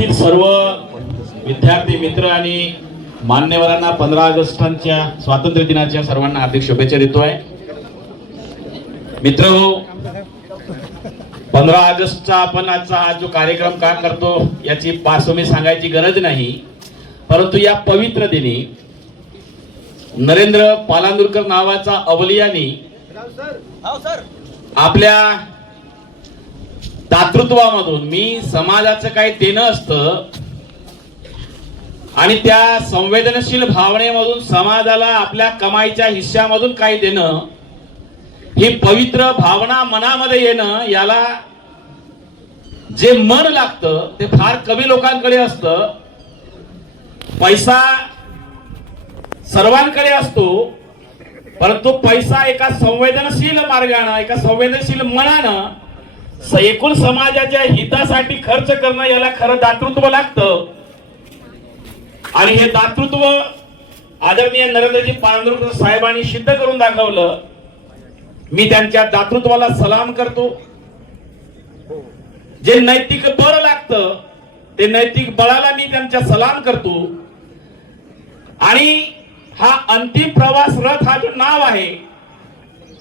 उपस्थित सर्व विद्यार्थी मित्र आणि मान्यवरांना 15 ऑगस्टच्या स्वातंत्र्य दिनाच्या सर्वांना हार्दिक शुभेच्छा देतोय। मित्रहो, 15 ऑगस्टचा आपण आजचा हा जो कार्यक्रम का करतो याची पार्श्वभूमी सांगायची गरज नाही, परंतु या पवित्र दिनी नरेंद्र पालांदुरकर नावाचा अवलियानी आपल्या दातृत्वामधून मी समाजाचं काही देणं असतं आणि त्या संवेदनशील भावनेमधून समाजाला आपल्या कमाईच्या हिस्स्यामधून काही देणं, ही पवित्र भावना मनामध्ये येणं, याला जे मन लागतं ते फार कमी लोकांकडे असतं। पैसा सर्वांकडे असतो, परंतु पैसा एका संवेदनशील मार्गाने, एका संवेदनशील मनानं एकूण समाजाच्या हितासाठी खर्च करणं, याला खरं दातृत्व लागतं। आणि हे दातृत्व आदरणीय नरेंद्रजी पालांदुरकर साहेबांनी सिद्ध करून दाखवलं। मी त्यांच्या दातृत्वाला सलाम करतो। जे नैतिक बळ लागतं ते नैतिक बळाला मी त्यांच्या सलाम करतो। आणि हा अंतिम प्रवास रथ हा जो नाव आहे,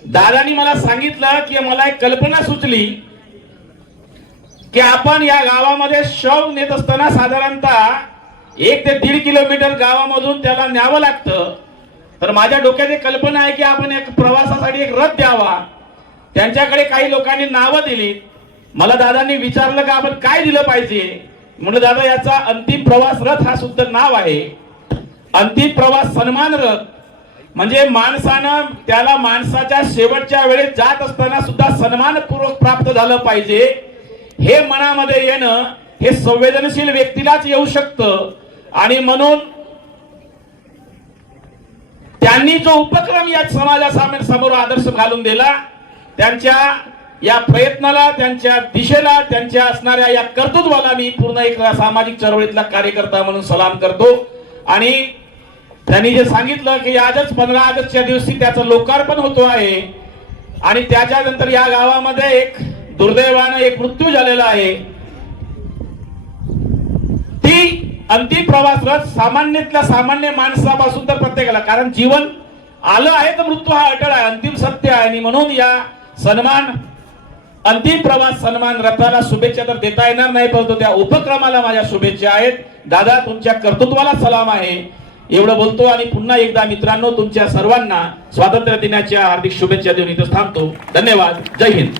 दादानी मला सांगितलं की मला एक कल्पना सुचली की आपण या गावामध्ये शव नेत असताना साधारणतः 1 ते 1.5 किलोमीटर गावामधून त्याला न्यावं लागतं। तर माझ्या डोक्यात एक कल्पना आहे की आपण एक प्रवासासाठी एक रथ द्यावा। त्यांच्याकडे काही लोकांनी नावं दिली। मला दादांनी विचारलं की आपण काय दिलं पाहिजे। म्हणलं दादा, याचा अंतिम प्रवास रथ हा सुद्धा नाव आहे। अंतिम प्रवास सन्मान रथ म्हणजे माणसानं त्याला माणसाच्या शेवटच्या वेळेस जात असताना सुद्धा सन्मानपूर्वक प्राप्त झालं पाहिजे, हे मनामध्ये येणं हे संवेदनशील व्यक्तीलाच येऊ शकतं। आणि म्हणून त्यांनी जो उपक्रम या समाजासमोर आदर्श घालून दिला, त्यांच्या या प्रयत्नाला, त्यांच्या दिशेला, त्यांच्या असणाऱ्या या कर्तृत्वाला मी पूर्ण एक सामाजिक चळवळीतला कार्यकर्ता म्हणून सलाम करतो। आणि त्यांनी जे सांगितलं की आजच 15 ऑगस्टच्या दिवशी त्याचं लोकार्पण होतो आहे आणि त्याच्यानंतर या गावामध्ये एक दुर्दैवानं एक मृत्यू झालेला आहे। ती अंतिम प्रवास रथ सामान्यातल्या सामान्य माणसापासून तर प्रत्येकाला, कारण जीवन आलं आहे तर मृत्यू हा अटळ आहे, अंतिम सत्य आहे। आणि म्हणून या सन्मान अंतिम प्रवास सन्मान रथाला शुभेच्छा तर देता येणार नाही, परंतु त्या उपक्रमाला माझ्या शुभेच्छा आहेत। दादा, तुमच्या कर्तृत्वाला सलाम आहे, एवढं बोलतो आणि पुन्हा एकदा मित्रांनो तुमच्या सर्वांना स्वातंत्र्य दिनाच्या हार्दिक शुभेच्छा देऊन इथं थांबतो। धन्यवाद। जय हिंद।